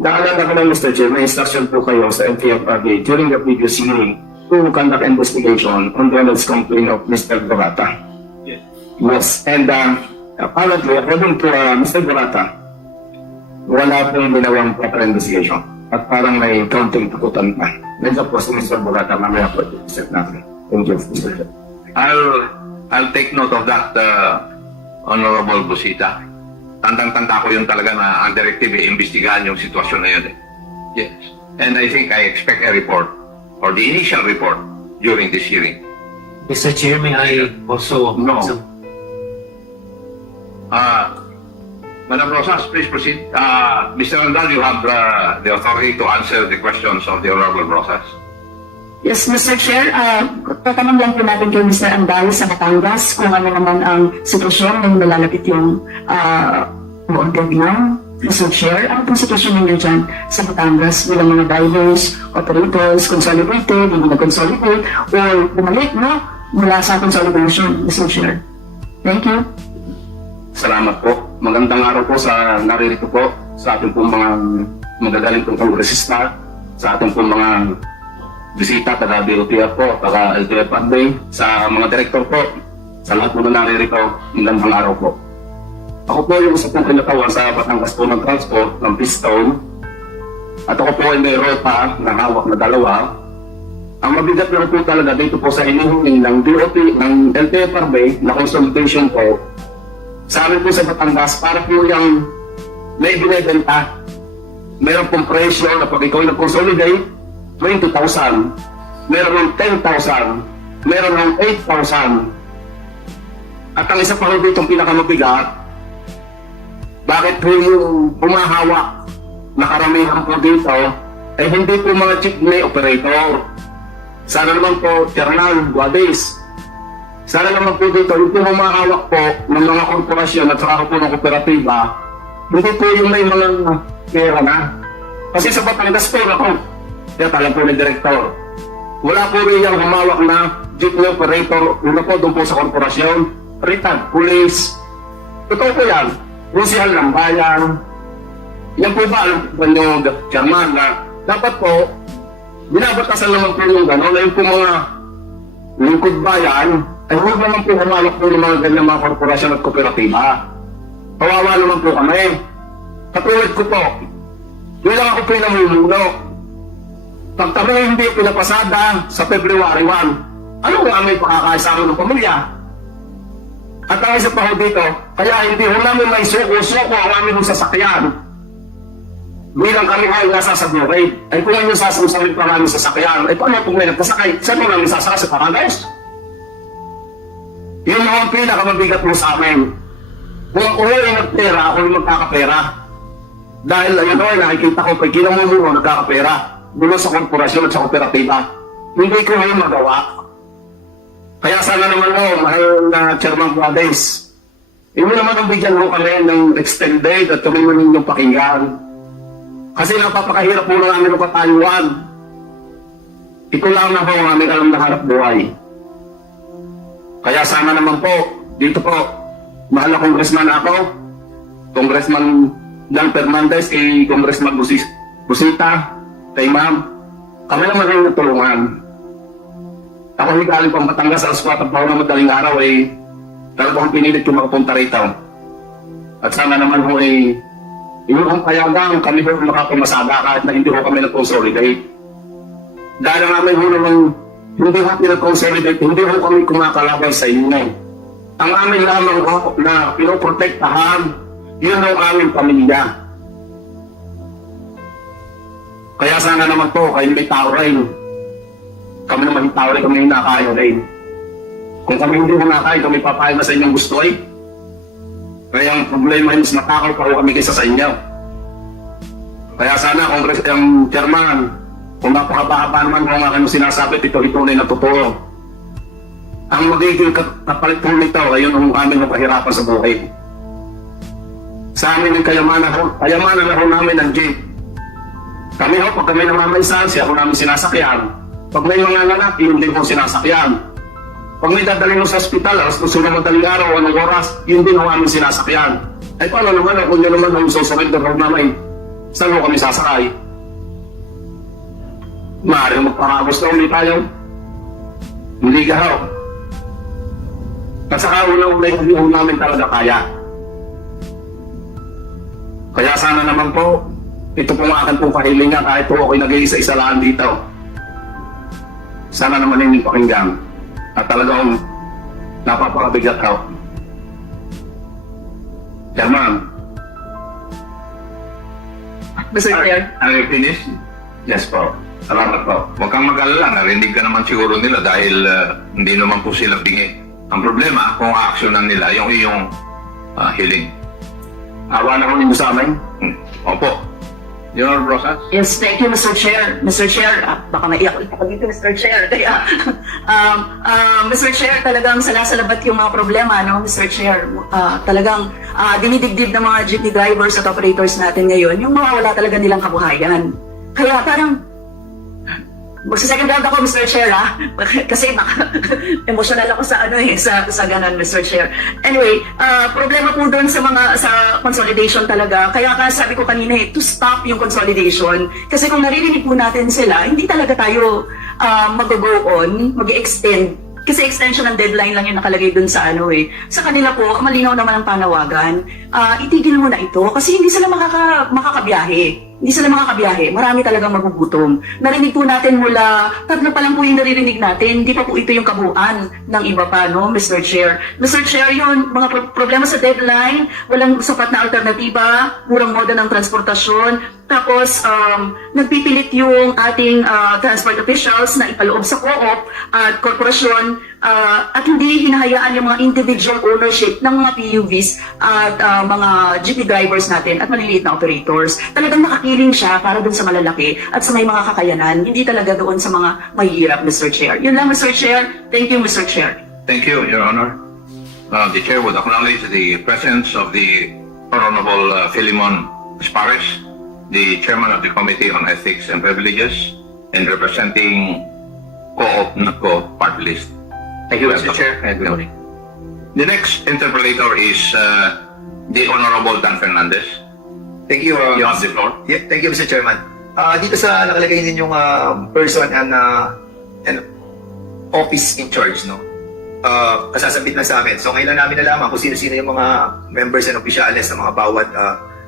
Naalala ko lang, Mr. Chair, may instruction po kayo sa LTFRB during the previous hearing to conduct investigation on Ronald's complaint of Mr. Borata. Yes, and apparently, according to Mr. Borata, wala pong ginawang proper investigation at parang may counting tukutan pa. Medyo po si Mr. Borata, mamaya po i-set natin. Thank you, Mr. Chair. I'll take note of that, Honorable Busita. Tandang-tanda ko yun talaga na ang directive iimbestigahan yung sitwasyon na yun. Yes. And I think I expect a report or the initial report during this hearing. Mr. Chair, may I also... No. Madam Rosas, please proceed. Mr. Randall, you have the authority to answer the questions of the Honorable Rosas. Yes, Mr. Chair, tatanong lang po natin kay Mr. Andal sa Batangas kung ano naman ang sitwasyon ng nalalapit yung buong deadline. Mr. Chair, ano pong sitwasyon ninyo dyan sa Batangas bilang mga divers, operators, consolidated, hindi na-consolidate, or bumalik, no? Mula sa consolidation, Mr. Chair. Thank you. Salamat po. Magandang araw po sa naririto po sa ating pong mga magagaling pong kongresista, sa ating pong mga bisita, taga DOTR po, taga LTFRB, sa mga direktor po, sa lahat po na naririto, magandang araw po. Ako po yung isa pong kinatawag sa Batangas po ng transport ng Piston, at ako po ay may rota na hawak na dalawa. Ang mabigat na po talaga dito po sa hinihingi ng DOT, ng LTFRB na consultation po, sa amin po sa Batangas, para po yung may binibenta, meron pong presyo na pag ikaw na-consolidate, 20,000, meron ng 10,000, meron ng 8,000. At ang isa pa rin dito ang pinakamabigat, bakit po yung bumahawak na karamihan po dito, ay hindi po mga jeepney operator. Sana naman po, Ternan, Guadis. Sana naman po dito, yung bumahawak po ng mga korporasyon at saka po ng kooperatiba, hindi po yung may mga pera na. Kasi sa Batangas po, ako, kaya talang po ng direktor. Wala po rin yung humawak na jeepney operator, una po doon po sa korporasyon, ritag, police. Totoo po yan. Rusyal ng bayan. Yan po ba alam po yung chairman na dapat po, binabatasan naman po yung gano'n, na yung po mga lingkod bayan, ay huwag naman po humawak po ng mga ganyan mga korporasyon at kooperatiba. Kawawa naman po kami. Katulad ko po, yun lang ako pinamumuno. Pag kami hindi pinapasada sa February 1, ano nga aming pakakaisama ng pamilya? At ang isa pa ho dito, kaya hindi ho namin may suko-suko ang aming sasakyan. Bilang kami ay nasa sa Buray, ay kung ano sasamsamin pa namin sasakyan, ay paano kung may nagpasakay, saan mo namin sasakay sa Paradise? Yun ang pinakamabigat mo sa amin. Kung ako ay nagpera, ako ay magkakapera. Dahil ayun ay nakikita ko, pag kinamumuno nagkakapera. Mula sa korporasyon at sa kooperatiba. Hindi ko ngayon magawa. Kaya sana naman mahal na Chairman Guades, hindi naman ang bigyan mo kami ng extended at kami mo ninyong pakinggan. Kasi napapakahirap po ng aming katayuan. Ito lang na po ang aming alam na harap buhay. Kaya sana naman po, dito po, mahal na congressman ako, Congressman Dan Fernandez, kay Congressman Busita, kay ma'am, kami naman rin natulungan. Ako hindi galing pang Batangas, alas 4 pa ako ng madaling araw ay talagang pinilit ko makapunta rito. At sana naman ho ay yung ang kayagang kami ho makapamasada kahit na hindi ho kami nag-consolidate. Dahil namin ho naman hindi ho pinag-consolidate, hindi ho kami kumakalabay sa inyo. Ang amin lamang ho na pinoprotektahan, yun ang aming pamilya. Kaya sana naman po, kayo may tao rin. Kami naman yung tao rin, kami yung nakayo rin. Kung kami hindi nakakayo, kami papayag na sa inyong gusto eh. Kaya ang problema yun, mas matakaw pa kami kaysa sa inyo. Kaya sana, yung chairman, kung napakabahaba naman kung ano sinasabi, ito na yung natuturo. Ang magiging kapalit po nito, ayun ang aming napahirapan sa buhay. Sa amin yung kayamanan na ho namin ng jeep. Kami ho, pag kami namamaysan, siya ho namin sinasakyan. Pag may mga anak, yun din ho sinasakyan. Pag may dadalhin ho sa ospital, alas gusto na madaling araw, anong oras, yun din ho namin sinasakyan. Ay paano naman, kung yun naman ho susunod na ho namin, Saan mo kami sasakay? Maaaring magparagos na ulit tayo. Hindi ka raw. At saka unang-unay hindi ho namin talaga kaya. Kaya sana naman po, ito po ang akin pong kahilingan kahit po ako'y nag-iisa-isa lang dito. Sana naman hindi pakinggan. At talagang napapakabigat raw. Chairman, Mr. Chair. Are you finished? yes po. Salamat po. Huwag kang mag-alala, narinig ka naman siguro nila dahil hindi naman po sila bingi. Ang problema, kung aaksyonan nila yung iyong hiling. Awa na ko ninyo sa amin. Opo. Your Honor, Rosas? Yes, thank you, Mr. Chair. Mr. Chair, baka maiyak ulit ako dito, Mr. Chair. Kaya, Mr. Chair, talagang salasalabat yung mga problema, no, Mr. Chair. Talagang dinidigdig ng mga jeepney drivers at operators natin ngayon, yung mawawala talaga nilang kabuhayan. Kaya parang, magsa-second round ako, Mr. Chair, kasi emotional ako sa sa ganun, Mr. Chair. Anyway, problema po doon sa consolidation talaga. Kaya sabi ko kanina to stop yung consolidation. Kasi kung naririnig po natin sila, hindi talaga tayo mag-go on, mag-extend. Kasi extension ng deadline lang yung nakalagay dun sa Sa kanila po, malinaw naman ang panawagan. Itigil mo na ito kasi hindi sila makakabiyahe. Hindi sila makakabiyahe. Marami talagang magugutom. Narinig po natin mula, tatlo pa lang po yung naririnig natin. Hindi pa po ito yung kabuuan ng iba pa, no, Mr. Chair. Mr. Chair, yun, mga problema sa deadline, walang sapat na alternatiba, murang moda ng transportasyon, tapos nagpipilit yung ating transport officials na ipaloob sa co-op at korporasyon at hindi hinahayaan yung mga individual ownership ng mga PUVs at mga jeepney drivers natin at maliliit na operators. Talagang nakakiling siya para dun sa malalaki at sa may mga kakayanan, hindi talaga doon sa mga mahihirap, Mr. Chair. Yun lang, Mr. Chair. Thank you, Mr. Chair. Thank you, Your Honor. The Chair would acknowledge the presence of the Honorable Philemon Espares, the Chairman of the Committee on Ethics and Privileges, and representing Co-op NACO party list. Thank you, Mr. Chair, and good morning. The next interpolator is the Honorable Dan Fernandez. Thank you. You have the floor. Yeah, thank you, Mr. Chairman. Dito sa nakalagay din yung person and office in charge, no? Kasasabit na sa amin. So ngayon lang namin nalaman kung sino-sino yung mga members and officials ng mga bawat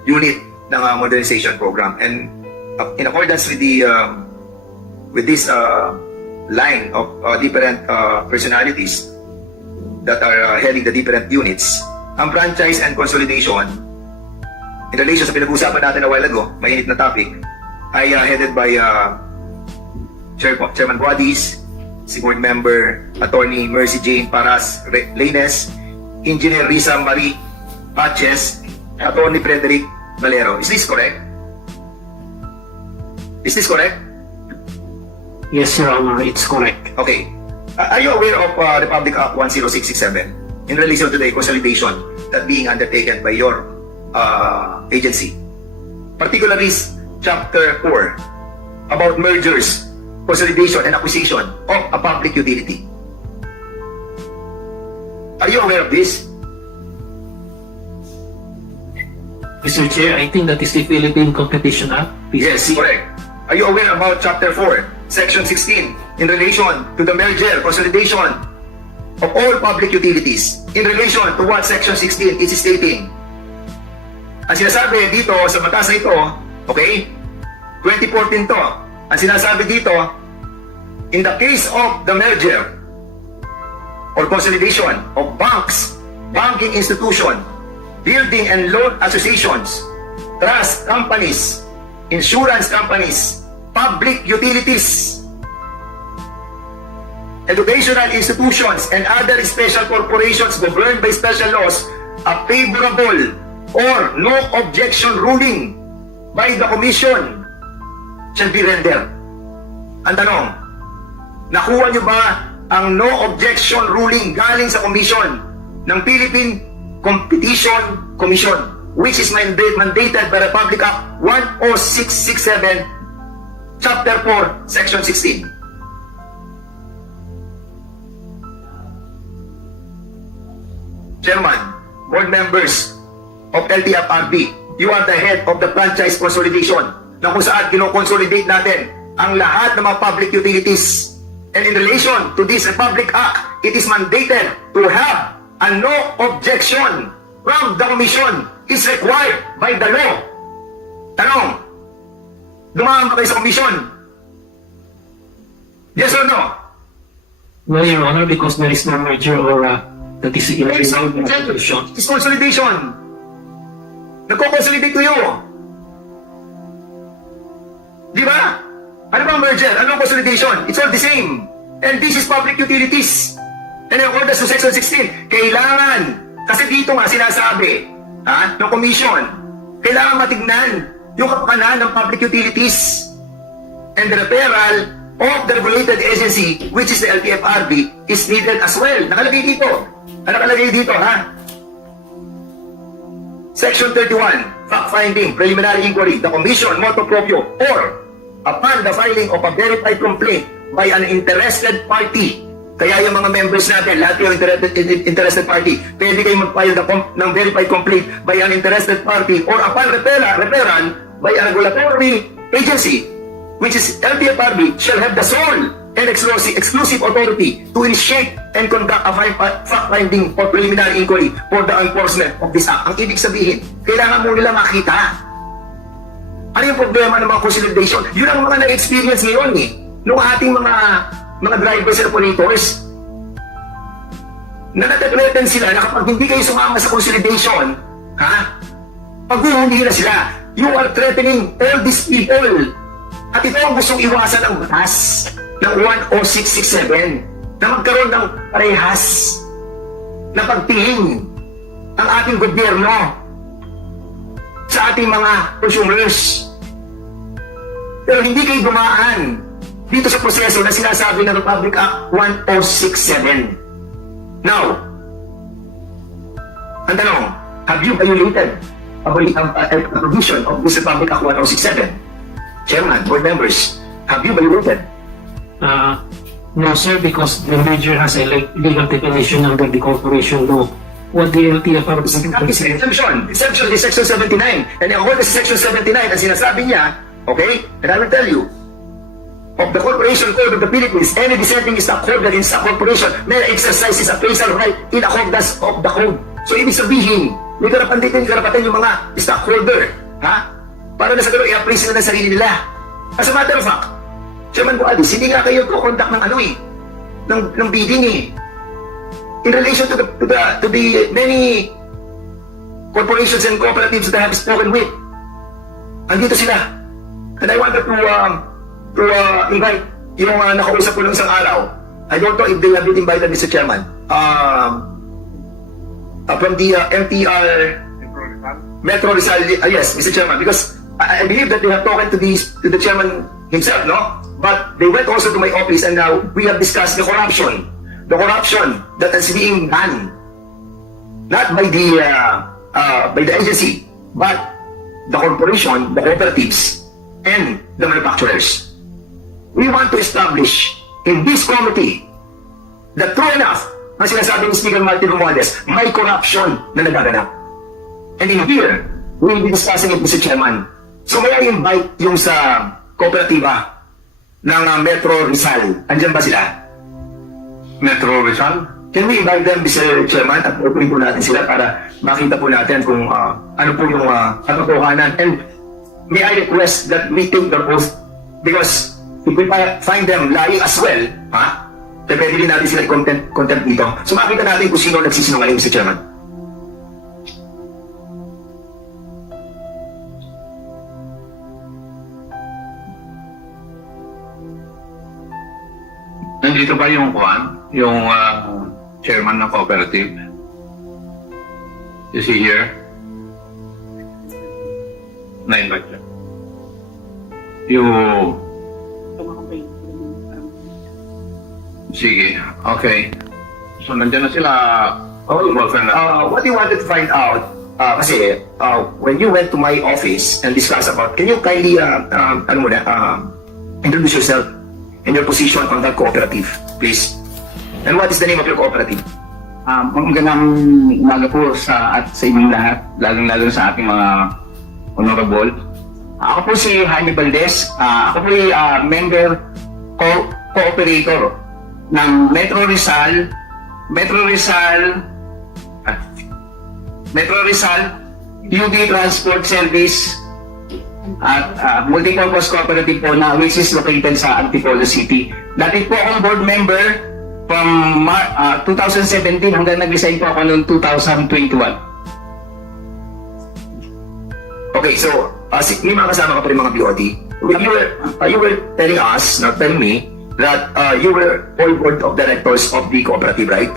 unit ng modernization program. And in accordance with the with this line of different personalities that are heading the different units, ang franchise and consolidation in relation sa pinag-uusapan natin a while ago, mainit na topic, ay headed by Chairman Guadis, si Board Member Attorney Mercy Jane Paras Laines, Engineer Risa Marie Paches, Attorney Frederick Valero. Is this correct? Is this correct? Yes, Your Honor, it's correct. Okay. Are you aware of Republic Act 10667 in relation to the consolidation that being undertaken by your agency? Particularly Chapter 4 about mergers, consolidation, and acquisition of a public utility. Are you aware of this? Mr. Chair, I think that is the Philippine Competition Act. Yes, correct. Are you aware about Chapter 4, Section 16 in relation to the merger, consolidation of all public utilities in relation to what Section 16 is stating? Ang sinasabi dito sa batas na ito, okay, 2014 to, ang sinasabi dito, in the case of the merger or consolidation of banks, banking institution, building and loan associations, trust companies, insurance companies, public utilities, educational institutions, and other special corporations governed by special laws, a favorable or no objection ruling by the Commission shall be rendered. Ang tanong, nakuha niyo ba ang no objection ruling galing sa Commission ng Philippine Competition Commission, which is mandated by Republic Act 10667, Chapter 4, Section 16? Chairman, board members of LTFRB, you are the head of the franchise consolidation na kung saan kinoconsolidate natin ang lahat ng mga public utilities. And in relation to this Republic Act, it is mandated to have a no objection from the Commission is required by the law. Tanong, dumaan ba kayo sa Commission? Yes or no? Well, Your Honor, because there is no merger or that is irresolved constitution. It's consolidation. Nagko-consolidate to you. Di ba? Ano bang merger? Ano ang consolidation? It's all the same. And this is public utilities. And in accordance to Section 16, kailangan, kasi dito nga sinasabi, ng Commission, kailangan matignan yung kapakanan ng public utilities. And the referral of the regulated agency, which is the LTFRB, is needed as well. Nakalagay dito. Ano nakalagay dito, ha? Section 31, fact-finding, preliminary inquiry, the Commission, motu proprio, or upon the filing of a verified complaint by an interested party. Kaya yung mga members natin, lahat yung interested party, pwede kayong mag-file ng verified complaint by an interested party or upon referral by a regulatory agency, which is LTFRB, shall have the sole and exclusive authority to initiate and conduct a fact-finding or preliminary inquiry for the enforcement of this act. Ang ibig sabihin, kailangan mo nila makita. Ano yung problema ng mga consolidation? Yun ang mga na-experience ngayon eh. Nung ating mga drivers and operators, na natatreten sila na kapag hindi kayo sumama sa consolidation, paghuhuli na sila. You are threatening all these people. At ito ang gustong iwasan ng batas ng 10667 na magkaroon ng parehas na pagtingin ang ating gobyerno sa ating mga consumers. Pero hindi kayo dumaan dito sa proseso na sinasabi ng Republic Act 1067. Now, ang tanong, have you violated a provision of this Republic Act 1067? Chairman, board members, have you violated? No, sir, because the merger has a legal definition under the corporation law. What the LTFRB It's exemption. Exemption is Section 79. And according to Section 79, ang sinasabi niya, okay, and I will tell you, of the Corporation Code of the Philippines, any dissenting stockholder in stock corporation may exercise his appraisal right in accordance of the code. So, ibig sabihin, may karapatan yung mga stockholder, para na sa gano'n, i-appraise nila ng sarili nila. As a matter of fact, Chairman Boadis, hindi nga kayo conduct ng ng bidding eh. In relation to the many corporations and cooperatives that I have spoken with, andito sila. And I wanted to invite yung nakausap ko ng isang araw. I don't know if they have been invited, Mr. Chairman. From the MTR Metro Rizal, yes, Mr. Chairman, because I believe that they have talked to the chairman himself, no? But they went also to my office and now we have discussed the corruption that is being done, not by the agency, but the corporation, the cooperatives, and the manufacturers. We want to establish in this committee that true enough, ang sinasabi ni Speaker Martin Romualdez, may corruption na nagaganap. And in here, we will be discussing it, Mr. Chairman. So may I invite yung sa kooperatiba ng Metro Rizal. Andyan ba sila? Metro Rizal? Can we invite them, Mr. Chairman, at opening po natin sila para makita po natin kung ano po yung katotohanan. And may I request that we take their oath because if we find them lying as well, pwede din natin sila i-contempt dito. So makita natin kung sino nagsisinungaling, Mr. Chairman. Nandito ba yung yung chairman ng cooperative? Is he here? Na-invite siya. Sige, okay. So, nandiyan na sila. What you wanted to find out, kasi when you went to my office and discuss about, can you kindly, introduce yourself and your position on that cooperative, please? And what is the name of your cooperative? Magandang umaga po sa inyong lahat, lalong-lalo sa ating mga Honorable. Ako po si Jaime Valdez. Ako po ay member cooperator ng Metro Rizal UB Transport Service at multipurpose cooperative po na which is located sa Antipolo City. Dati po akong board member from 2017 hanggang nag-resign po ako noong 2021. Okay, so, may mga kasama ka pa rin mga BOT. You were telling us, not telling me, that you were all board of directors of the cooperative, right?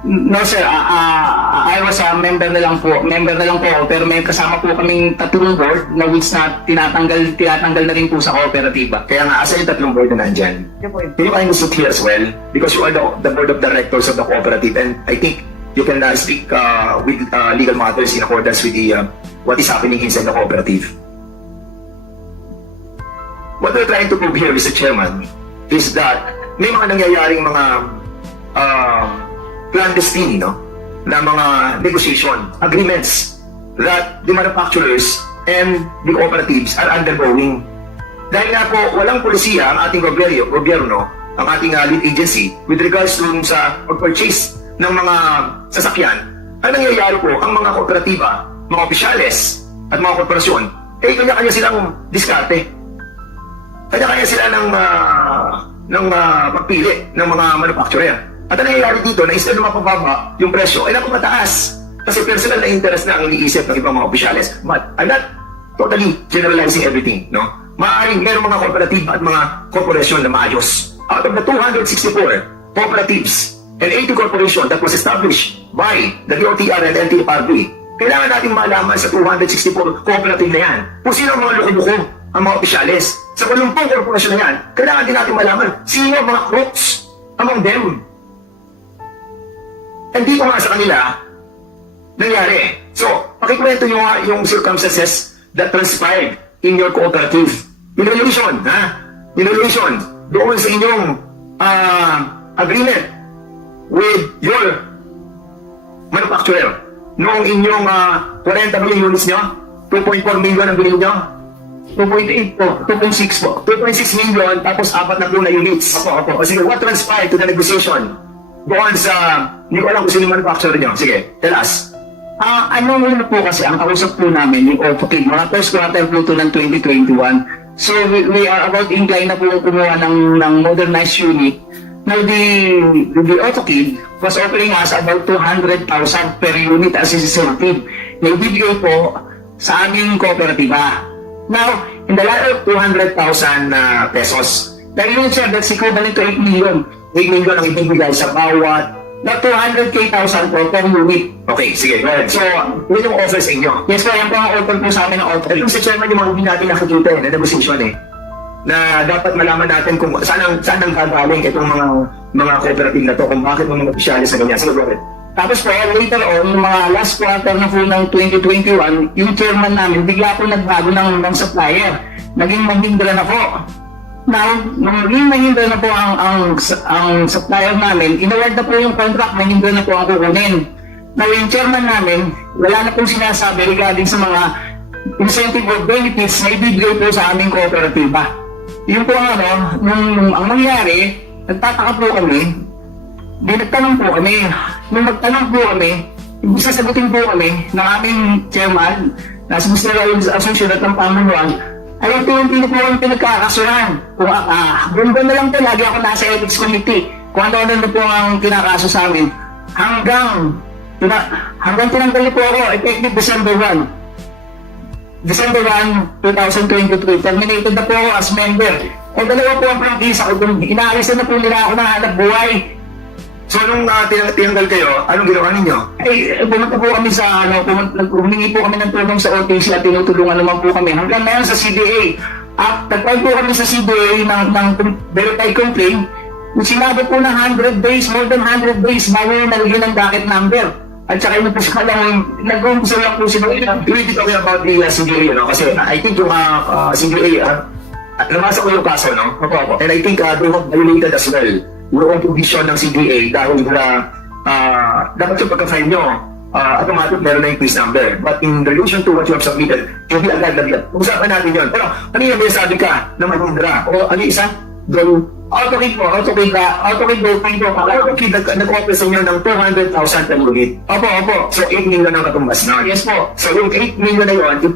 No sir, I was a member na lang po ako, pero may kasama po kaming tatlong board na which na tinatanggal na rin po sa kooperatiba. Kaya nga, asa yung tatlong board na nandyan? Can you kindly sit here as well? Because you are the board of directors of the cooperative, and I think you can speak with legal matters in accordance with the what is happening inside the cooperative. What we're trying to prove here, Mr. Chairman, is that may mga nangyayaring mga clandestine, no, na mga negotiation, agreements that the manufacturers and the cooperatives are undergoing. Dahil nga po, walang polisiya ang ating gobyerno, ang ating lead agency with regards to sa pag-purchase ng mga sasakyan. Ang nangyayari po, ang mga kooperatiba, mga opisyales at mga korporasyon, kanya-kanya silang diskarte. Kanya-kanya sila ng pagpili ng mga manufacturer. At ang nangyayari dito, na instead na mapababa yung presyo, ay napamataas. Kasi personal na interest na ang iniisip ng ibang mga opisyales. But I'm not totally generalizing everything, no? Maaaring meron mga kooperative at mga korporasyon na maayos. Out of the 264 cooperatives and 80 corporation that was established by the DOTR and LTFRB, kailangan natin malaman sa 264 cooperative na yan kung sino ang mga loko-loko, ang mga opisyales. Sa 80 korporasyon na yan, kailangan din natin malaman sino ang mga crooks among them. Hindi ko nga sa kanila nangyari. So, pakikwento nyo nga yung circumstances that transpired in your cooperative. In relation, in relation doon sa inyong agreement with your manufacturer. Noong inyong 40 million units nyo, 2.4 million ang bilhin nyo, 2.8 po, 2.6 po. 2.6 million, tapos 4 na po na units. Opo. O sige, what transpired to the negotiation? Doon sa, hindi ko alam kung sino yung manufacturer nyo. Sige, tell us. Ano muna po kasi, ang kausap po namin, yung OPOKID, mga first quarter po ito ng 2021. So, we are about inclined na po kumuha ng modernized unit. Now, the OPOKID was offering us about 200,000 per unit as incentive. Na ibibigay po sa aming kooperatiba. Now, in the latter of 200,000 pesos. Dahil yun sir, that's equivalent to 8 million. 8 million ang ibibigay sa bawat. Na 200,000 po per unit. Okay, sige, go ahead. So, Yun yung offer sa inyo. yes po, yan po ang offer po sa amin ng offer. Yung sa chairman, yung mga hindi natin nakikita na negotiation na dapat malaman natin kung saan ang gagaling itong mga cooperative na to, kung bakit mga opisyalis na ganyan. Sige, go ahead. Tapos po, later on, yung mga last quarter na po ng 2021, yung chairman namin, bigla po nagbago ng supplier. Naging Mahindra na po. Now, nung naging Mahindra na po ang supplier namin, inaward na po yung contract, Mahindra na po ang kukunin. Now, yung chairman namin, wala na pong sinasabi regarding sa mga incentive or benefits na ibibigay po sa aming kooperatiba. Yun po nung ang nangyari, nagtataka po kami, nagtanong po kami. Nung magtanong po kami, sasagutin po kami ng aming chairman, na si Mr. Raul Asuncion at ng Pamunuan, ay hindi po kami pinagkakasuran. Kung buwan na lang po, lagi ako nasa ethics committee. Kung ano na po ang kinakaso sa amin. Hanggang tinanggal po ako, effective December 1. December 1, 2023, terminated na po ako as member. O dalawa po ang prangkisa ko, inaalisan na po nila ako ng hanap buhay. So, nung tinanggal kayo, anong ginawa ninyo? Pumunta po kami sa, humingi po kami ng tulong sa OTC at tinutulungan naman po kami. Hanggang ngayon sa CDA. At nagpahal po kami sa CDA ng verified complaint. Sinabi po na 100 days, more than 100 days, bago yung nalagyan ng docket number. At saka yung po siya lang, nag-umpisa lang po sila. Really talking about the CDA, no? Kasi I think yung CDA, nabasa ko yung kaso, no? Opo. And I think they have violated as well yung provision ng CDA dahil na dapat yung pagka-fine nyo automatic meron na yung quiz number. But in relation to what you have submitted, hindi agad na yan. Usapan natin yun. Pero kanina may sabi ka na Mahindra. O ano yung isa? Doon, AutoKid po, AutoKid Dolphin po. AutoKid nag-offer sa inyo ng 200,000 per unit. Opo. So 8 million ang katumbas na. Yes po. So yung 8 million na yun,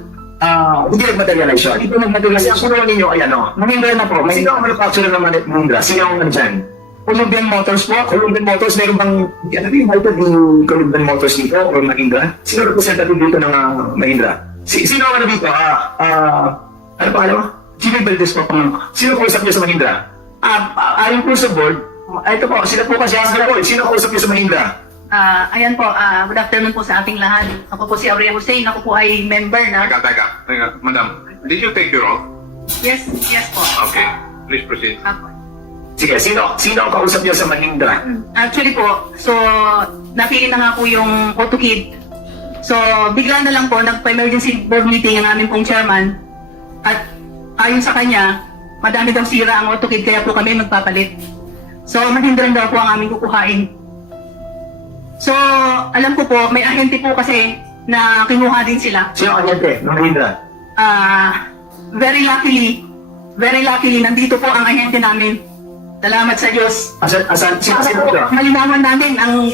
hindi nag-materialize yun. Hindi nag-materialize. Ang sunuhan ninyo ay ano? Mahindra na po. Sino ang manufacturer ng Mahindra? Sino ang nandyan? Columbian Motors po. Columbian Motors, meron bang, ano ba yung Columbian Motors dito o Mahindra? Sino representative dito ng Mahindra? Sino ang ano dito? Ano pa alam mo? Jimmy Valdez po. Sino kausap niyo sa Mahindra? Ayon po sa board, ito po, sila po kasi ang board. Sino kausap niyo sa Mahindra? Ayan po, good afternoon po sa ating lahat. Ako po si Aurea Hussein, ako po ay member na... Teka. Madam, did you take your oath? Yes po. Okay. Please proceed. Apo. Sige, sino ang kausap niyo sa Mahindra? Actually po, so napili na nga po yung AutoKid. So bigla na lang po, nagpa-emergency board meeting ang aming pong chairman. At ayon sa kanya, madami daw sira ang AutoKid kaya po kami magpapalit. So Mahindra daw po ang aming kukuhain. So alam ko po, may ahente po kasi na kinuha din sila. Sino ang agente ng Mahindra? Very luckily, nandito po ang ahente namin. Salamat sa Diyos. Asan? Sino Po, ito? malinawan namin ang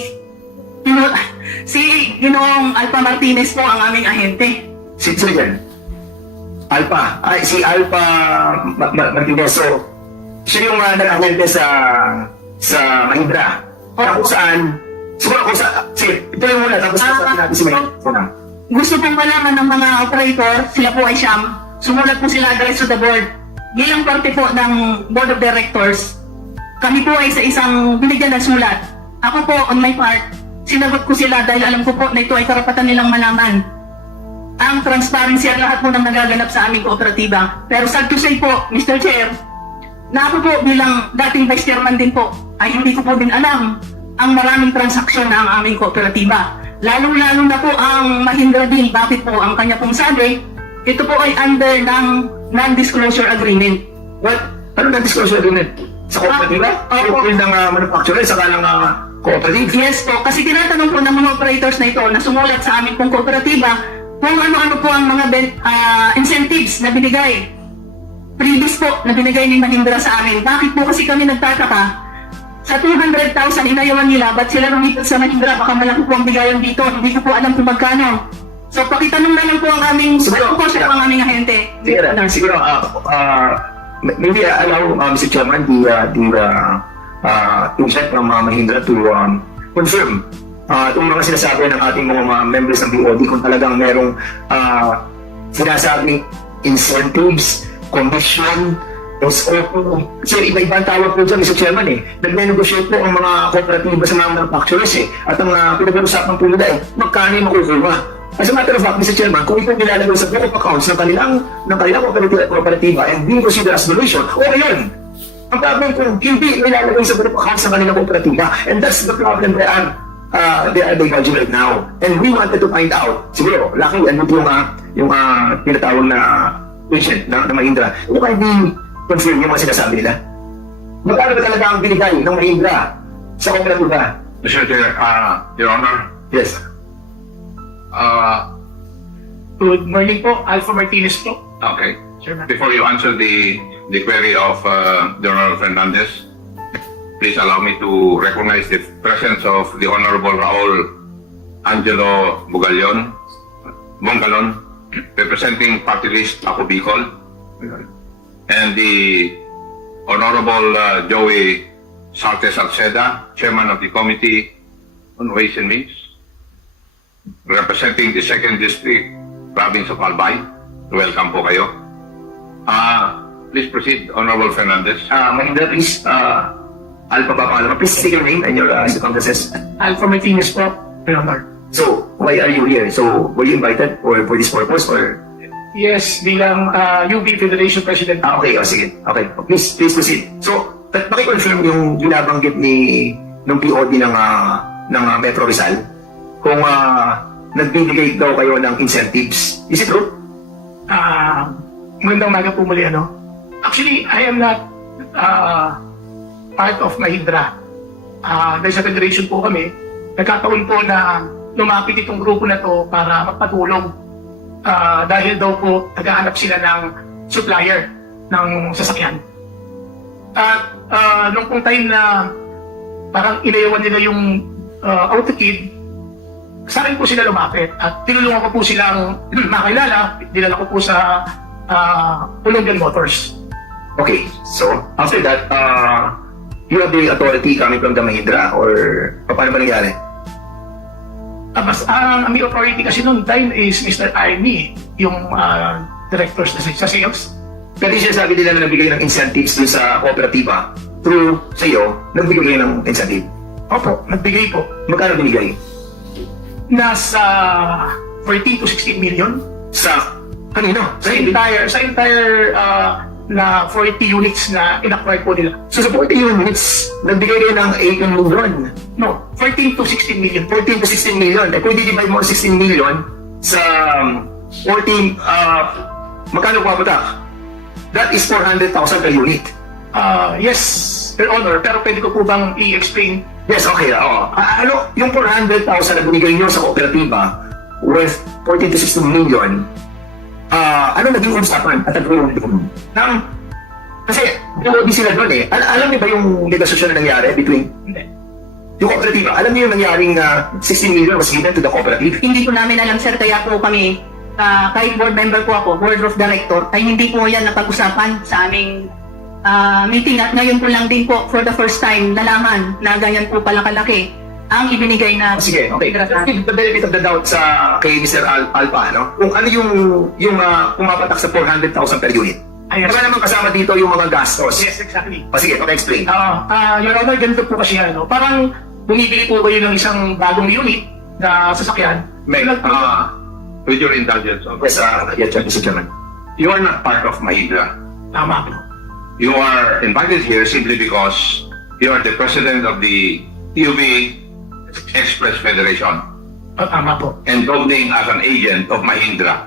si Ginoong Alpha Martinez po ang aming ahente. Sino yan? Alpha. Ay, si Alpha Martinez. So, siya yung nag-agente sa Mahindra. Kung saan? Siguro kung saan? Sige, ito yung muna. Tapos sasabihin natin si Mahindra. Gusto pong malaman ng mga operator, sila po ay siyam. Sumulat po sila address to the board. Bilang parte po ng board of directors, kami po ay sa isang binigyan ng sulat. Ako po, on my part, sinagot ko sila dahil alam ko po na ito ay karapatan nilang malaman. Ang transparency at lahat po ng nagaganap sa aming kooperatiba. Pero sad to say po, Mr. Chair, na ako po bilang dating vice chairman din po, ay hindi ko po din alam ang maraming transaksyon na ang aming kooperatiba. Lalong-lalo na po ang Mahindra din. Bakit po ang kanya pong sabi, ito po ay under ng non-disclosure agreement. What? Ano na-disclosure agreement? Sa kooperatiba? Yung ng manufacturer, saka ng cooperative? Yes po, kasi tinatanong po ng mga operators na ito na sumulat sa aming pong kooperatiba kung ano-ano po ang mga incentives na binigay. Previous po na binigay ni Mahindra sa amin. Bakit po kasi kami nagtataka? Sa 200,000 inayawan nila, ba't sila lumipat sa Mahindra? Baka malaki po ang bigayan dito. Hindi ko po alam kung magkano. So pakitanong na lang po ang aming, Siguro, po siya ang aming ahente. Siguro, maybe allow Mr. Chairman to check from Mahindra to confirm itong mga sinasabi ng ating mga members ng BOD kung talagang merong sinasabing incentives, commission, SOP. So iba-ibang tawag po dyan, Mr. Chairman Nag-negotiate po ang mga kooperatiba sa mga manufacturers at ang pinag-uusapan po nila magkano yung makukuha. As a matter of fact, Mr. Chairman, kung ito nilalagay sa book of accounts ng kanilang kooperatiba and being considered as donation, okay yun. Ang problem kung hindi nilalagay sa book of accounts ng kanilang kooperatiba, and that's the problem they are divulging right now. And we wanted to find out, siguro, lucky, ano yung tinatawag na patient na Mahindra. Ito kayo di-confirm yung mga sinasabi nila. Magkano ba talaga ang binigay ng Mahindra sa kooperatiba? Mr. Chair, Your Honor, Yes. Good morning po, Alpha Martinez po. okay. Chairman. Before you answer the query of General Fernandez, please allow me to recognize the presence of the Honorable Raul Angelo Bongalon, representing party list Ako Bicol, and the Honorable Joey Sarte Salceda, Chairman of the Committee on Ways and Means, representing the 2nd District, Province of Albay. Welcome po kayo. Please proceed, Honorable Fernandez. Mahindra, please, Alpha ba pangalan mo? Please state your name and your accomplices. Alpha Martinez po, Your Honor. So, why are you here? So, were you invited for this purpose or? Yes, bilang UB Federation President. Okay, sige. Okay, please proceed. So, pakiconfirm yung binabanggit ng POD ng Metro Rizal kung nagbibigay daw kayo ng incentives. Is it true? Magandang umaga po muli, Actually, I am not part of Mahindra. Dahil sa federation po kami, nagkataon po na lumapit itong grupo na to para magpatulong. Dahil daw po naghahanap sila ng supplier ng sasakyan. At nung pong time na parang inayawan nila yung AutoKid, sa akin po sila lumapit at tinulungan ko po silang makilala, dinala ko po sa Olympian Motors. Okay, so after that, you have the authority coming from the Mahindra or paano ba nangyari? Ang may authority kasi noong time is Mr. Army, yung director sa sales. Pero yung sinasabi nila na nagbigay ng incentives dun sa kooperatiba, through sa iyo, nagbigay kayo ng incentive. Opo, nagbigay po. Magkano binigay? Nasa 14 to 16 million. Sa kanino? Sa entire na 40 units na in-acquire po nila. So sa 40 units, nagbigay kayo ng 18 million. No, 14 to 16 million. 14 to 16 million. Eh kung di-divide mo ang 16 million sa 14, magkano pumaputak? That is 400,000 per unit. Yes, Your Honor, pero pwede ko po bang i-explain? Yes, okay. Oo. Ano, yung 400,000 na binigay nyo sa kooperatiba worth 14 to 16 million, ano naging usapan at agreement doon? Kasi, DOD sila doon eh. Alam niyo ba yung negosasyon na nangyari between Hindi. yung kooperatiba? Alam niyo yung nangyaring 16 million was given to the cooperative? Hindi ko namin alam, sir, kaya po kami, kahit board member po ako, board of director, ay hindi po yan napag-usapan sa aming meeting at ngayon po lang din po for the first time nalaman na ganyan po pala kalaki ang ibinigay na Sige, okay. Give the benefit of the doubt sa kay Mr. Alpa, no? Kung ano yung pumapatak sa 400,000 per unit. Ayun. Baka naman kasama dito yung mga gastos. Yes, exactly. Sige, explain. Your Honor, ganito po kasi ano, parang bumibili po kayo ng isang bagong unit na sasakyan. Meg, with your indulgence, Yes, Mr. Chairman. you are not part of Mahindra. Tama po. You are invited here simply because you are the president of the UB Express Federation Tama po. and voting as an agent of Mahindra.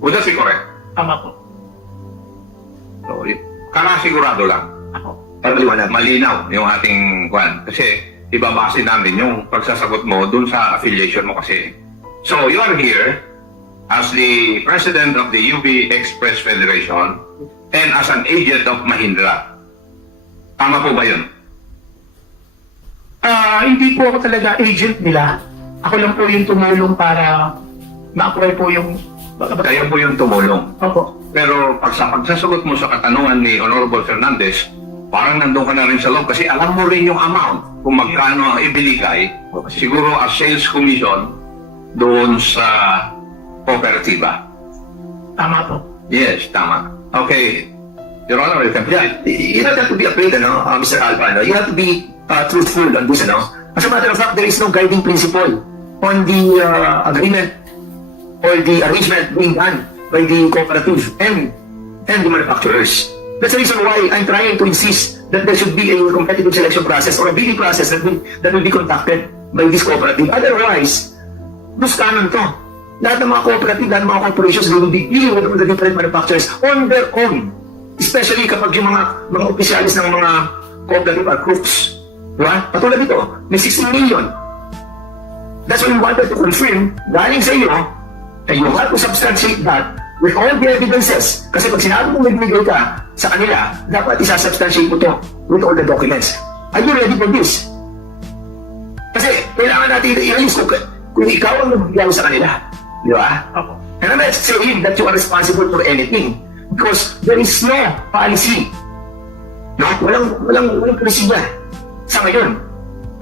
Would that be correct? Tama po. So, sigurado lang. Ako. Para maliwanag. Malinaw yung ating kwan. Kasi ibabase namin yung pagsasagot mo dun sa affiliation mo kasi. So, you are here as the president of the UB Express Federation and as an agent of Mahindra. Tama po ba yun? Hindi po ako talaga agent nila. Ako lang po yung tumulong para ma-acquire po yung... Kayo po yung tumulong. Opo. Pero sa pagsasagot mo sa katanungan ni Honorable Fernandez, parang nandun ka na rin sa loob kasi alam mo rin yung amount kung magkano ang ibinigay siguro as sales commission doon sa kooperatiba. Tama po. Yes, tama. Okay. Your Honor, you can Yeah, you don't have to be afraid, Mr. Alpa. You have to be truthful on this, As a matter of fact, there is no guiding principle on the agreement or the arrangement being done by the cooperative and the manufacturers. That's the reason why I'm trying to insist that there should be a competitive selection process or a bidding process that will be conducted by this cooperative. Otherwise, buskanan to. Lahat ng mga cooperative, lahat ng mga corporations, they will be dealing with all the different manufacturers on their own. Especially kapag yung mga opisyalis ng mga cooperative are crooks. Diba? Patulad nito, may 16 million. That's why we wanted to confirm, galing sa iyo, and you have to substantiate that with all the evidences. Kasi pag sinabi mo nagbigay ka sa kanila, dapat isasubstantiate mo to with all the documents. Are you ready for this? Kasi kailangan natin i-release kung ikaw ang nagbigay sa kanila. Di ba? Opo. And I'm not saying that you are responsible for anything because there is no policy. No? Walang polisiya. Sa ngayon,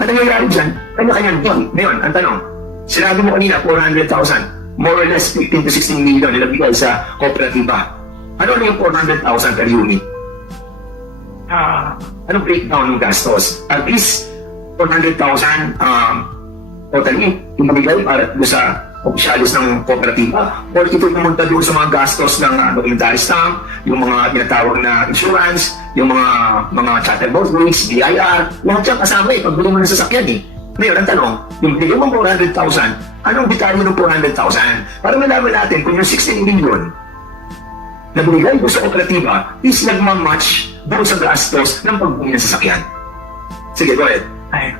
ang nangyayari dyan, kanya-kanya doon. Ngayon, ang tanong, sinabi mo kanina, 400,000, more or less 15 to 16 million nilabigay sa kooperatiba. Ano yung 400,000 per unit? Anong breakdown ng gastos? At least 400,000 totally yung mabigay para sa opisyalis ng kooperatiba or ito pumunta doon sa mga gastos ng documentary stamp, yung mga tinatawag na insurance, yung mga charter boat rates, BIR, lahat yan kasama pagbili mo ng sasakyan Ngayon, ang tanong, yung binigay mo 400,000, anong detalye ng 400,000? Para malaman natin kung yung 16 million na binigay doon sa kooperatiba is nagmamatch doon sa gastos ng pagbili ng sasakyan. Sige, go ahead. Ay.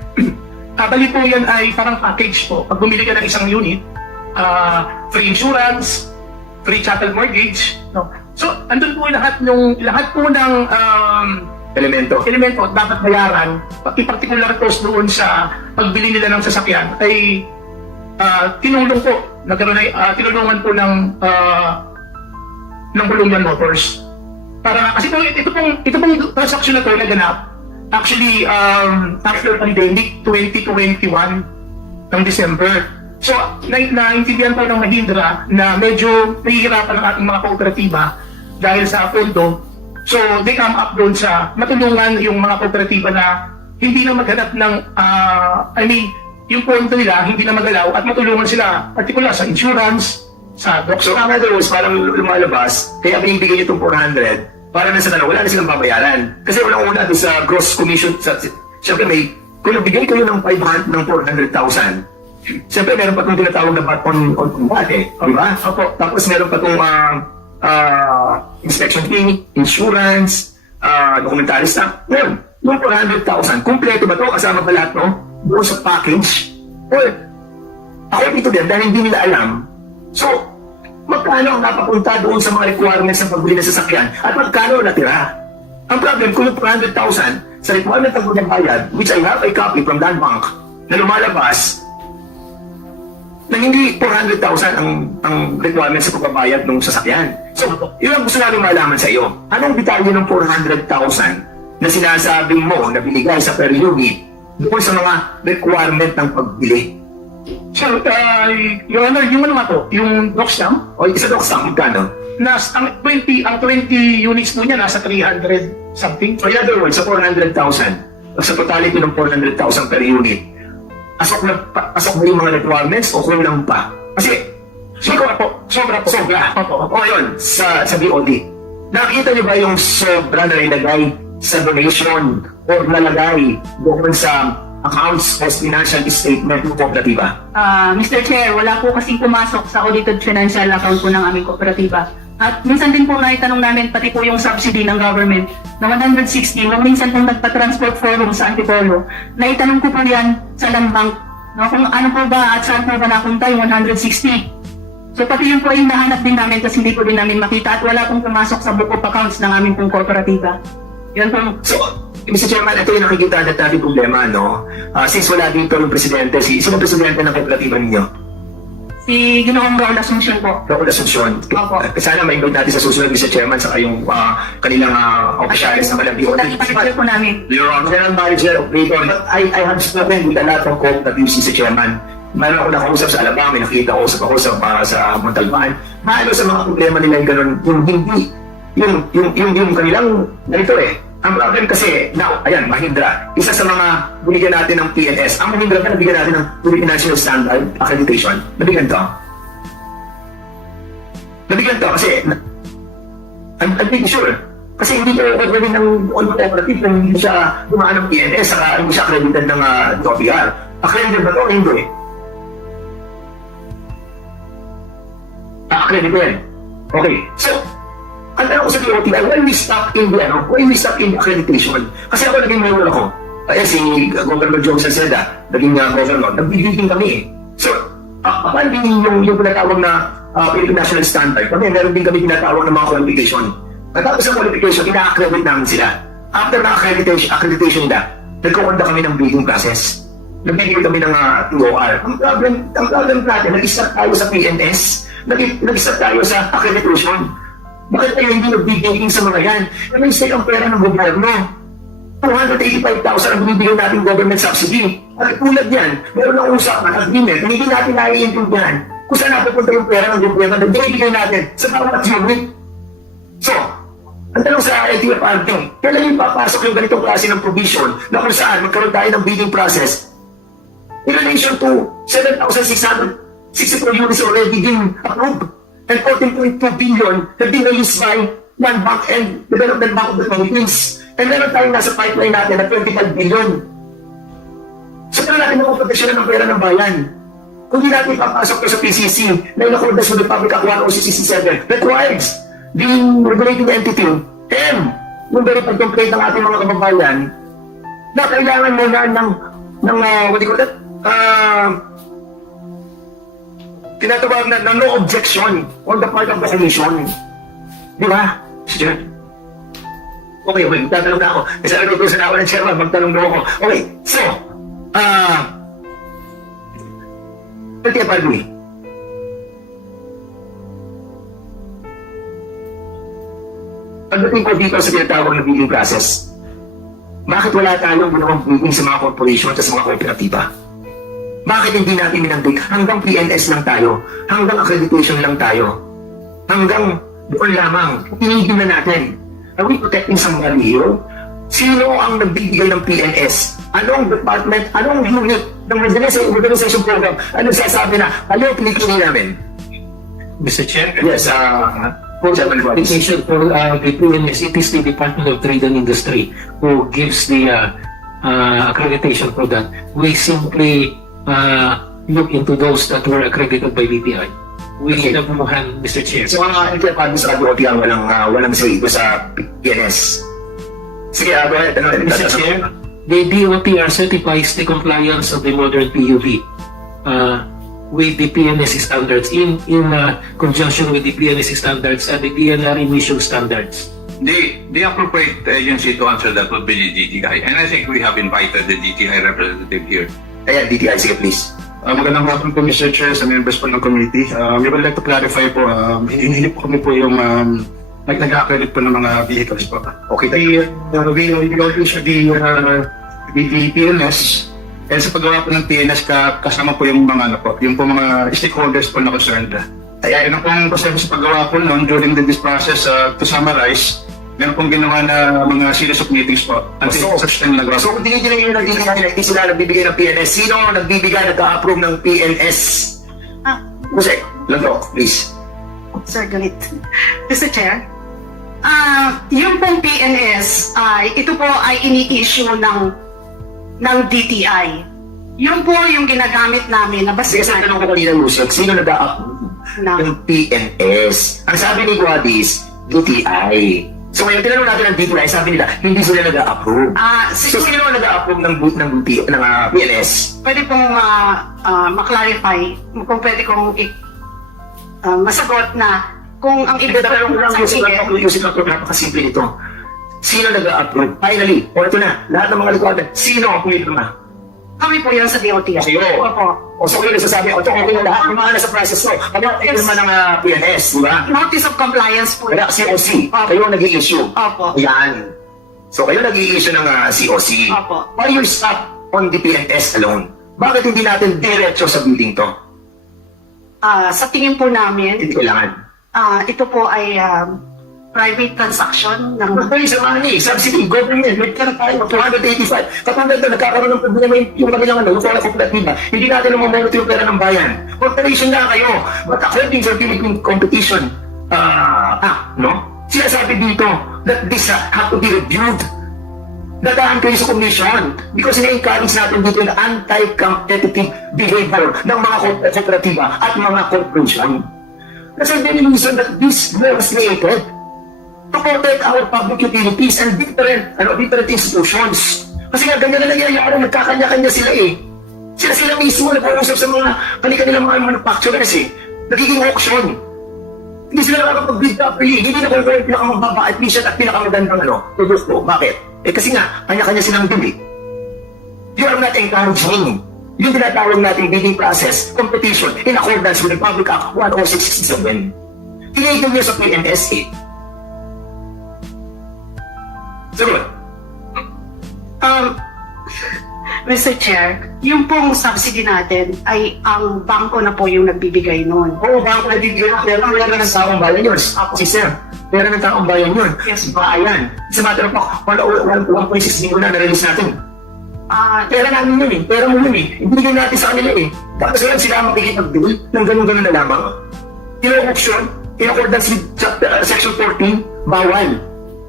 Bali po yan ay parang package po. Pag bumili ka ng isang unit, free insurance, free chattel mortgage, no? So, andun po lahat po ng Elemento. elemento dapat bayaran, in particular cost doon sa pagbili nila ng sasakyan, ay tinulong po, tinulungan po ng Colombian Motors. Para, kasi po, ito pong transaction na to naganap, actually, after pandemic, 2021 ng December. So, naintindihan po ng Mahindra na medyo nahihirapan ang ating mga kooperatiba dahil sa pondo. So, they come up doon sa matulungan yung mga kooperatiba na hindi na maghanap ng, yung pondo nila, hindi na magalaw at matulungan sila, particular sa insurance, sa So, doktor. ang other words, parang lumalabas, kaya binibigay niyo itong 400, para na sa wala na silang babayaran. Kasi unang-una doon sa gross commission, siyempre kung nabigay kayo ng 500 ng 400,000, siyempre meron pa itong tinatawag na back on VAT eh, di ba? Opo. Tapos meron pa itong inspection fee, insurance, documentary staff. Ngayon, yung 400,000, kumpleto ba ito? Kasama ba lahat, no? Doon sa package? Or, ako dito din, dahil hindi nila alam. So, magkano ang napapunta doon sa mga requirements ng pagbili ng sasakyan at magkano natira? Ang problem, kung yung 400,000 sa requirement ng bayad, which I have a copy from that bank, na lumalabas, na hindi 400,000 ang requirement sa pagbabayad ng sasakyan. So, yun ang gusto namin malaman sa iyo. Anong detalye ng 400,000 na sinasabi mo na binigay sa per unit doon sa mga requirement ng pagbili? So, yung ano nga po, yung Doxam, O isa doon sa magkano? ang 20 units po niya nasa 300 something. So in other words, sa 400,000, sa totality ng 400,000 per unit, pasok na yung mga requirements o kulang pa? Kasi, Sobra po. sobra. Opo. O yun, sa BOD. Nakita niyo ba yung sobra na ilagay sa donation or nalagay doon sa accounts or financial statement ng kooperatiba? Mr. Chair, wala po kasing pumasok sa audited financial account po ng aming kooperatiba. At minsan din po naitanong namin pati po yung subsidy ng government na 160, nung minsan pong nagpa-transport forum sa Antipolo, naitanong ko po yan sa Land Bank, no, kung ano po ba at saan po ba napunta yung 160. So pati yun po yung nahanap din namin kasi hindi po din namin makita at wala pong pumasok sa book of accounts ng aming pong kooperatiba. Yun po. So, Mr. Chairman, ito yung nakikita natin problema, no? Since wala dito yung presidente, sino presidente ng kooperatiba ninyo? Si Ginoong Raul Asuncion po. Raul Asuncion. Opo. Sana ma-invite natin sa susunod, Mr. Chairman, sa kayong kanilang opisyalis na malang BOD. Nag-partner po namin. Your Honor, General Manager of Labor, but I have spoken with a lot of cooperatives, Mr. Chairman. Mayroon ako nakausap sa Alabang, may nakita ko sa Montalban. Mahalo sa mga problema nila yung ganun, yung hindi, yung kanilang ganito eh. Ang problem kasi, now, ayan, Mahindra, isa sa mga binigyan natin ng PNS. Ang Mahindra pa nabigyan natin ng Philippine National Standard Accreditation. Nabigyan to. Nabigyan to kasi, I'm pretty sure. Kasi hindi ko gagawin ng cooperative kung hindi siya dumaan ng PNS, saka hindi siya accredited ng DOPR. Accredited ba to? Hindi. Accredited. Okay. So, ang tanong ko sa DOTI, when we stop in the accreditation, kasi ako naging mayor ako, kaya si Governor Joseph Seda, naging governor, nag-briefing kami eh. So, paano din yung pinatawag na Philippine National Standard? Kami, meron din kami pinatawag ng mga qualification. Matapos ang qualification, ina-accredit namin sila. After na accreditation nila, nagkukonda kami ng bidding process. Nagbigay kami ng TOR. Ang problem natin, nag-start tayo sa PNS, nag-start tayo sa accreditation. Bakit tayo hindi nagbigay sa mga yan? May stay ang pera ng gobyerno. 285,000 ang binibigyan natin government subsidy. At tulad yan, meron ng usapan, agreement, hindi natin naiintindihan kung saan napupunta yung pera ng gobyerno na binibigyan natin sa bawat unit. So, ang tanong sa LTFRB, kailan yung papasok yung ganitong klase ng provision na kung saan magkaroon tayo ng bidding process in relation to 7,664 units already being approved and 14.2 billion have been released by Land Bank and Development Bank of the Philippines. And meron tayong nasa pipeline natin na 25 billion. So, paano natin makuproteksyonan ng pera ng bayan? Kung hindi natin papasok ko sa PCC na in accordance with the Public Act 10667 requires the regulating entity M, yung very pag-complete ng ating mga kababayan, na kailangan muna ng what do you call that? Tinatawag na no objection on the part of the commission. Di ba? Sir. Okay, magtatanong na ako. Kasi ano ko sa nawa ng chairman, magtanong na ako. Okay, so, LTFRB. Pagdating ko dito sa tinatawag na bidding process, bakit wala tayong ginawang bidding sa mga corporation at sa mga kooperatiba? Bakit hindi natin minandig? Hanggang PNS lang tayo. Hanggang accreditation lang tayo. Hanggang doon lamang. Tinigil na natin. Are we protecting somebody here? Sino ang nagbibigay ng PNS? Anong department? Anong unit ng organization program? Anong sasabi na? Ano pinigilin namin? Mr. Chair, Yes, application for the PNS, it is the Department of Trade and Industry who gives the accreditation for that. We simply look into those that were accredited by BPI. We Okay. have Mr. Chair. So, mga LTFRB sa WOT ang walang say sa PNS. Sige, go ahead. Mr. Chair, the DOTR certifies the compliance of the modern PUB with the PNS standards in conjunction with the PNS standards and the DNR emission standards. The appropriate agency to answer that would be the DTI. And I think we have invited the DTI representative here. Ayan, DTI, sige please. Magandang hapon po, Mr. Chair, sa members po ng committee. We would like to clarify po, hinihili po kami po yung nag-accredit po ng mga vehicles po. Okay, We all issue the PNS, and sa paggawa po ng PNS, kasama po yung mga, yung po mga stakeholders po na concerned. Ayan ang pong proseso sa paggawa po noon during this process, to summarize, meron pong ginawa na mga series of meetings po until such time nagawa. So, kung tinigil yung nagbibigay na hindi sila nagbibigay ng PNS, sino ang nagbibigay, nag-approve ng PNS? Jose, Lanto, please. Sir, galit. Mr. Chair, yung pong PNS, ito po ay ini-issue ng DTI. Yun po yung ginagamit namin na Sige, sa basihan tanong ko kanina, Lucian, sino nag-approve ng PNS? Ang sabi ni Guadis, DTI. So, ngayon, tinanong natin ng DTI, sabi nila, hindi sila nag-approve. So, sino ang nag-approve ng PNS? Pwede pong maklarify kung pwede kong masagot na kung ang ibig Tanong ko lang, Lucian, napakasimple nito. Sino nag-approve? Finally, o ito na, lahat ng mga likuadan, sino ang pumirma? kami po yan sa DOT. Kayo. Opo. O so kayo nagsasabi, o ito okay na lahat, yung mga nasa process ko. Kami ang pirma ng PNS, di ba? Notice of compliance po. Kaya COC, Opo. kayo ang nag-i-issue. Opo. Yan. So kayo nag-i-issue ng COC. Opo. Why you stop on the PNS alone? Bakit hindi natin diretso sa building to? Sa tingin po namin, Hindi kailangan. ito po ay private transaction ng Magpali sa money, subsidy, government, may pera tayo, 285. Kapag nagkakaroon ng problema yung kanilang yung pera kooperatiba, hindi natin namamonitor yung pera ng bayan. Corporation na kayo. But according sa Philippine Competition Act, no? Sinasabi dito that this have to be reviewed. Dadaan kayo sa commission because ina-encourage natin dito yung anti-competitive behavior ng mga kooperatiba at mga corporation. Kasi the reason that this was created to protect our public utilities and different institutions. Kasi nga ganyan na nangyayari, nagkakanya-kanya sila eh. Sila mismo nag-uusap sa mga kanilang mga manufacturers eh. Nagiging auction. Hindi sila nakakapag-bid properly. Hindi na kung yung pinakamababa at efficient at pinakamagandang produkto. Bakit? Eh kasi nga, kanya-kanya silang bili. You are not encouraging yung tinatawag nating bidding process, competition, in accordance with the Public Act 10667. Tinigil niyo sa PNSA. Sagot. Mr. Chair, yung pong subsidy natin ay ang bangko na po yung nagbibigay noon. Oo, baka ko nabibigyan ng pera ng taong bayan yun. Si Sir, pera ng taong bayan yun. Yes. Bayan. Sa matter of fact, 1.6 million na na-release natin. Pera namin yun eh. Pera mo yun eh. Ibigay natin sa kanila eh. Tapos ngayon sila makikipag-deal ng ganun-ganun na lamang. Auction, in accordance with Section 14, bawal.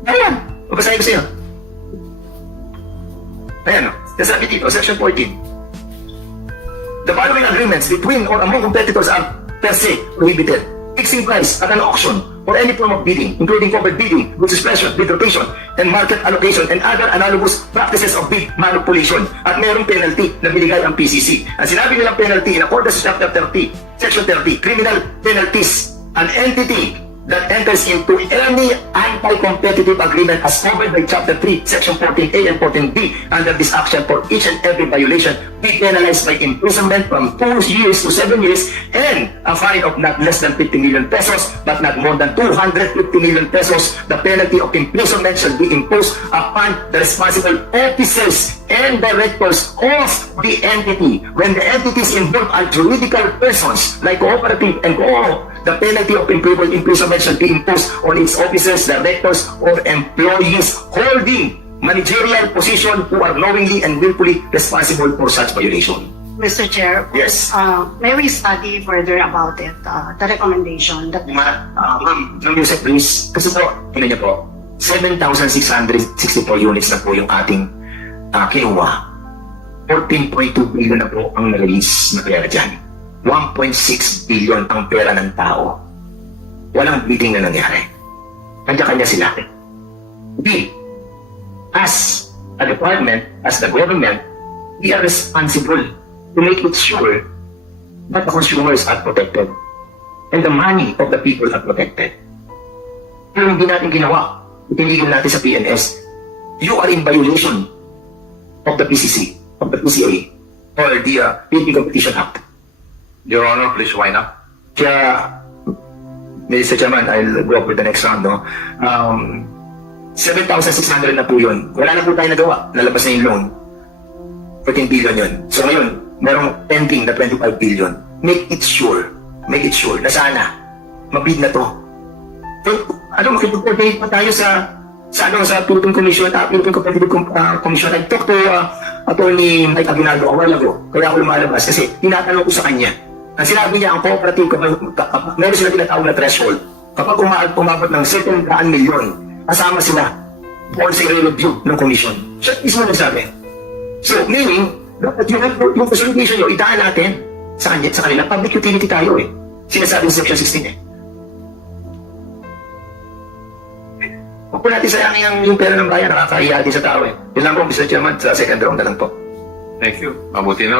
Ayan. Mabasahin ko sa'yo. Ayan o. Nasabi dito, Section 14. The following agreements between or among competitors are per se prohibited. Fixing price at an auction or any form of bidding, including corporate bidding, goods displacement, bid rotation, and market allocation, and other analogous practices of bid manipulation. At mayroong penalty na binigay ang PCC. Ang sinabi nilang penalty in accordance to Chapter 30, Section 30, criminal penalties, an entity that enters into any anti-competitive agreement as covered by Chapter 3, Section 14A and 14B under this action for each and every violation be penalized by imprisonment from 2 years to 7 years and a fine of not less than 50 million pesos but not more than 250 million pesos. The penalty of imprisonment shall be imposed upon the responsible officers and directors of the entity. When the entities involved are juridical persons like cooperative and co-op, the penalty of imprisonment shall be imposed on its officers, directors, or employees holding managerial position who are knowingly and willfully responsible for such violation. Mr. Chair, Yes. may we study further about it, the recommendation that Ma'am Yusef, please. Kasi po, tingnan niyo po, 7,664 units na po yung ating kinuha. 14.2 billion na po ang na-release na pera dyan. 1.6 billion ang pera ng tao. Walang bidding na nangyari. Kanya-kanya sila. We, as a department, as the government, we are responsible to make it sure that the consumers are protected and the money of the people are protected. Pero hindi natin ginawa. Itinigil natin sa PNS. You are in violation of the PCC, of the PCA, or the Philippine Competition Act. Your Honor, please wind up. Kaya, Mr. Chairman, I'll go up with the next round, no? 7,600 na po yun. Wala na po tayo nagawa. Nalabas na yung loan. 14 billion yun. So ngayon, merong pending na 25 billion. Make it sure na sana mabid na to. So, makipag-coordinate pa tayo sa Philippine Commission, Philippine Competitive Commission. I talked to Attorney Mike Aguinaldo a while ago. Kaya ako lumalabas kasi tinatanong ko sa kanya. Ang sinabi niya, ang cooperative, meron sila tinatawag na threshold. Kapag umabot ng certain milyon, kasama sila for sa review ng commission. Siya mismo nagsabi. So, meaning, dapat yung consolidation nyo, itaan natin sa kanila. Public utility tayo eh. Sinasabi sa Section 16 eh. Huwag po natin sayangin yung pera ng bayan, nakakahiya din sa tao eh. Yun lang po, Mr. Chairman, sa second round na lang po. Thank you. Mabuti na.